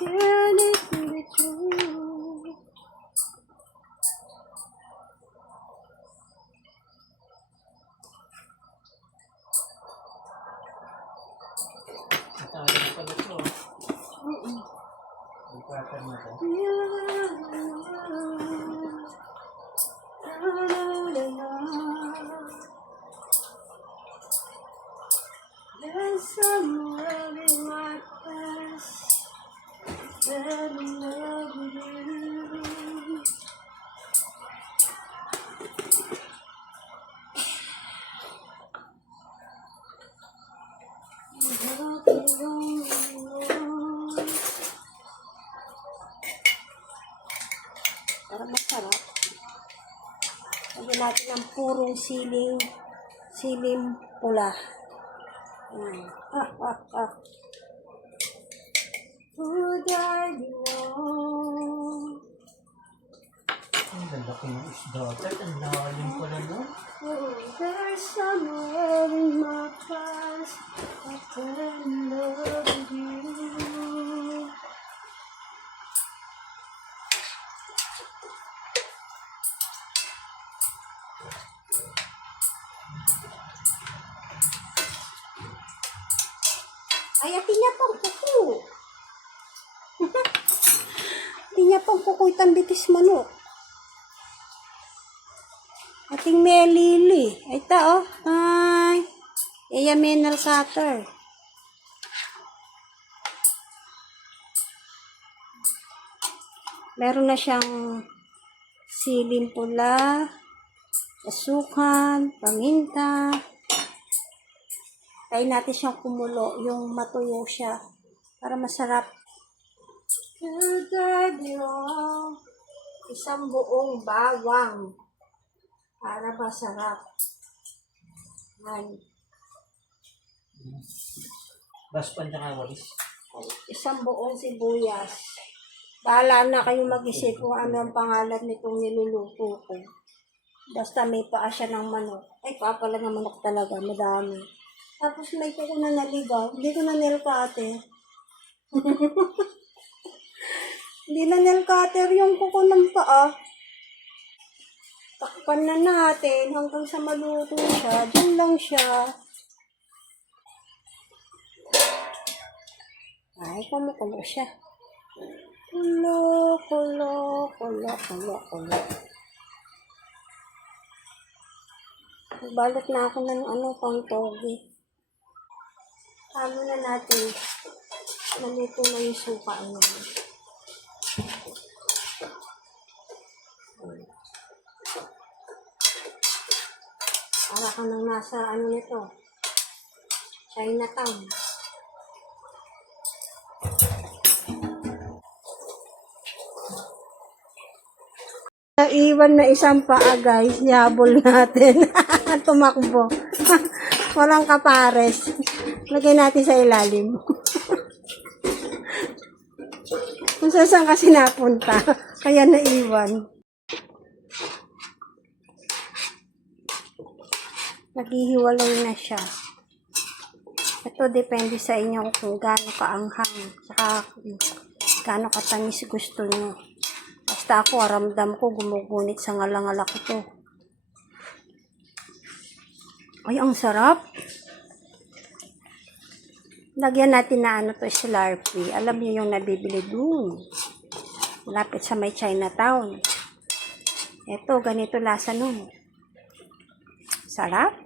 Can it be true? There's somewhere in my past that I love you. Parang masarap. Lagyan natin ng purong siling pula. Ayan. Who died alone? Ang ganda ko yung isda. Ang lalim pala no? There's somewhere in my past I can love you. Ay, ati niya pang kuko. Ati niya pang kuko itang bitis manok. Ating melili. Ay ta, oh. Ay. Iya mineral cutter. Meron na siyang siling pula, asukan, paminta. Kaya natin siyang kumulo, yung matuyo siya, para masarap. Isang buong bawang, para masarap. Yan. Baspan tsaka walis. Isang buong sibuyas. Bahala na kayo mag-isip kung ano ang pangalan nitong niluluto ko. Basta may paa siya ng manok. Ay, paa pala ng manok talaga, madami. Tapos may kuko na naligaw. Hindi ko na nail cutter. Hindi na nail cutter yung kuko ng paa. Takpan na natin hanggang sa maluto siya. Diyan lang siya. Ay, kumukulo siya. Kulo. Balot na ako ng pang togi. Ano na natin, nalito na yung suka. Para ka nang nasa nito, Chinatown. Naiwan na isang paa, guys. Yabol natin. Tumakbo. Walang kapares. Lagay natin sa ilalim. Kung saan kasi napunta. Kaya naiwan. Naghihiwalay na siya. Ito depende sa inyo kung gaano kaanghang. Saka gaano katamis gusto nyo. Basta ako, ramdam ko, gumugunit sa ngalangala ko to. Ay, ang sarap. Lagyan natin na to, Slurpee. Alam niyo yung nabibili dun. Malapit sa may Chinatown. Ito, ganito lasa nun. Sarap.